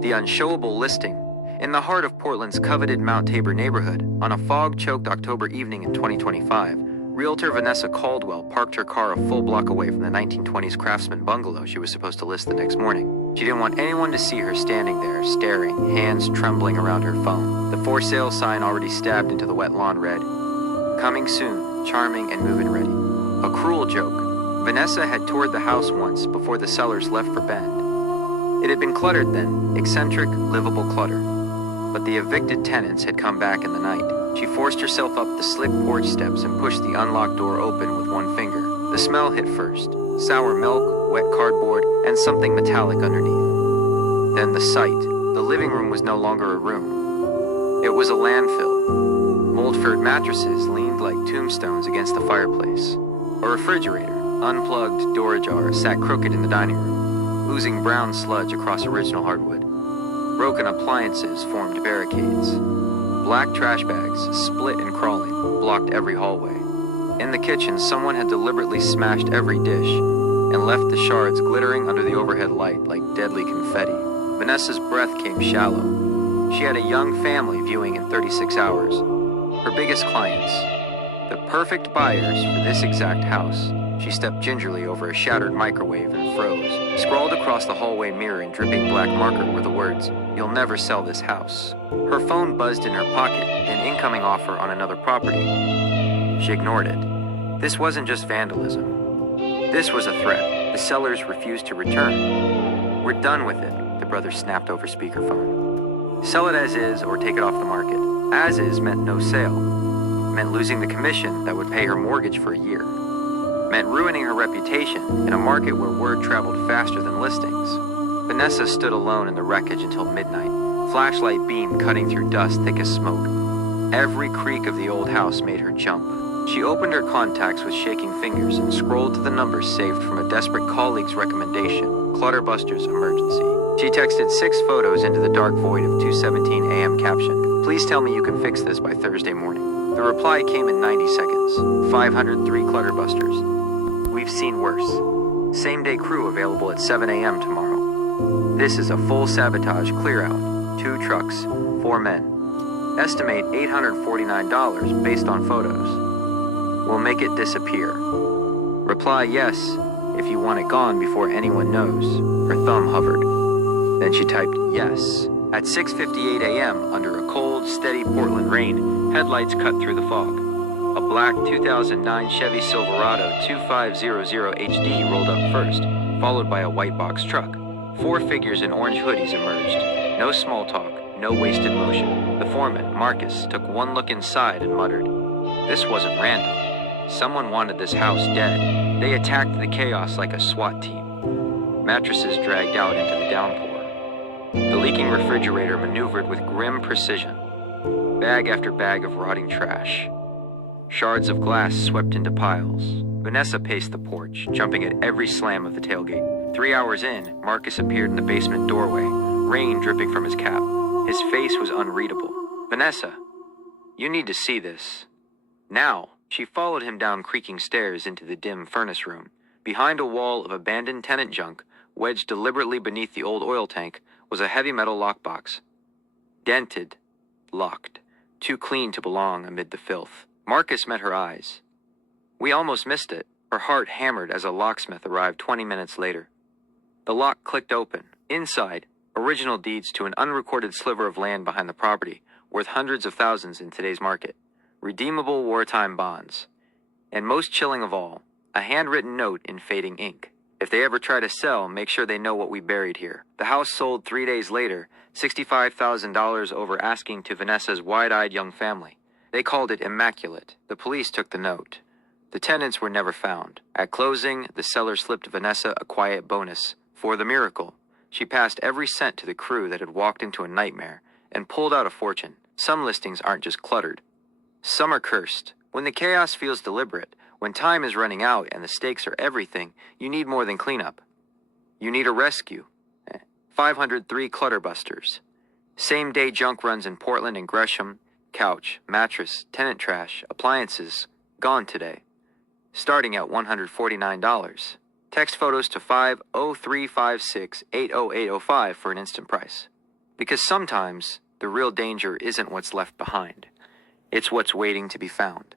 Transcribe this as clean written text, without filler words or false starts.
The Unshowable Listing. In the heart of Portland's coveted Mount Tabor neighborhood, on a fog-choked October evening in 2025, realtor Vanessa Caldwell parked her car a full block away from the 1920s Craftsman bungalow she was supposed to list the next morning. She didn't want anyone to see her standing there, staring, hands trembling around her phone. The for sale sign already stabbed into the wet lawn read, "Coming soon, charming and move-in ready." A cruel joke. Vanessa had toured the house once before the sellers left for Bend. It had been cluttered then, eccentric, livable clutter. But the evicted tenants had come back in the night. She forced herself up the slick porch steps and pushed the unlocked door open with one finger. The smell hit first. Sour milk, wet cardboard, and something metallic underneath. Then the sight. The living room was no longer a room. It was a landfill. Mold-filled mattresses leaned like tombstones against the fireplace. A refrigerator, unplugged door ajar, sat crooked in the dining room, oozing brown sludge across original hardwood. Broken appliances formed barricades. Black trash bags, split and crawling, blocked every hallway. In the kitchen, someone had deliberately smashed every dish and left the shards glittering under the overhead light like deadly confetti. Vanessa's breath came shallow. She had a young family viewing in 36 hours. Her biggest clients, the perfect buyers for this exact house. She stepped gingerly over a shattered microwave and froze. Scrawled across the hallway mirror in dripping black marker were the words, "You'll never sell this house." Her phone buzzed in her pocket, an incoming offer on another property. She ignored it. This wasn't just vandalism. This was a threat. The sellers refused to return. "We're done with it," the brother snapped over speakerphone. "Sell it as is or take it off the market." As is meant no sale. Meant losing the commission that would pay her mortgage for a year. Meant ruining her reputation in a market where word traveled faster than listings. Vanessa stood alone in the wreckage until midnight, flashlight beam cutting through dust thick as smoke. Every creak of the old house made her jump. She opened her contacts with shaking fingers and scrolled to the numbers saved from a desperate colleague's recommendation, Clutterbuster's emergency. She texted 6 photos into the dark void of 2:17 a.m. caption, "Please tell me you can fix this by Thursday morning." The reply came in 90 seconds, 503 Clutterbusters. "We've seen worse. Same-day crew available at 7 a.m. tomorrow. This is a full sabotage clear-out. 2 trucks, 4 men. Estimate $849 based on photos. We'll make it disappear. Reply yes if you want it gone before anyone knows." Her thumb hovered. Then she typed yes. At 6:58 a.m., under a cold, steady Portland rain, headlights cut through the fog. A black 2009 Chevy Silverado 2500 HD rolled up first, followed by a white box truck. 4 figures in orange hoodies emerged. No small talk, no wasted motion. The foreman, Marcus, took one look inside and muttered, "This wasn't random. Someone wanted this house dead. They attacked the chaos like a SWAT team." Mattresses dragged out into the downpour. The leaking refrigerator maneuvered with grim precision. Bag after bag of rotting trash. Shards of glass swept into piles. Vanessa paced the porch, jumping at every slam of the tailgate. 3 hours in, Marcus appeared in the basement doorway, rain dripping from his cap. His face was unreadable. "Vanessa, you need to see this. Now." She followed him down creaking stairs into the dim furnace room. Behind a wall of abandoned tenant junk, wedged deliberately beneath the old oil tank, was a heavy metal lockbox. Dented, locked, too clean to belong amid the filth. Marcus met her eyes. "We almost missed it." Her heart hammered as a locksmith arrived 20 minutes later. The lock clicked open. Inside, original deeds to an unrecorded sliver of land behind the property, worth hundreds of thousands in today's market. Redeemable wartime bonds. And most chilling of all, a handwritten note in fading ink. "If they ever try to sell, make sure they know what we buried here." The house sold 3 days later, $65,000 over asking to Vanessa's wide-eyed young family. They called it immaculate. The police took the note. The tenants were never found. At closing, the seller slipped Vanessa a quiet bonus for the miracle. She passed every cent to the crew that had walked into a nightmare and pulled out a fortune. Some listings aren't just cluttered. Some are cursed. When the chaos feels deliberate, when time is running out and the stakes are everything, you need more than cleanup. You need a rescue. 503 Clutterbusters. Same-day junk runs in Portland and Gresham. Couch, mattress, tenant trash, appliances, gone today. Starting at $149. Text photos to 50356 80805 for an instant price. Because sometimes the real danger isn't what's left behind. It's what's waiting to be found.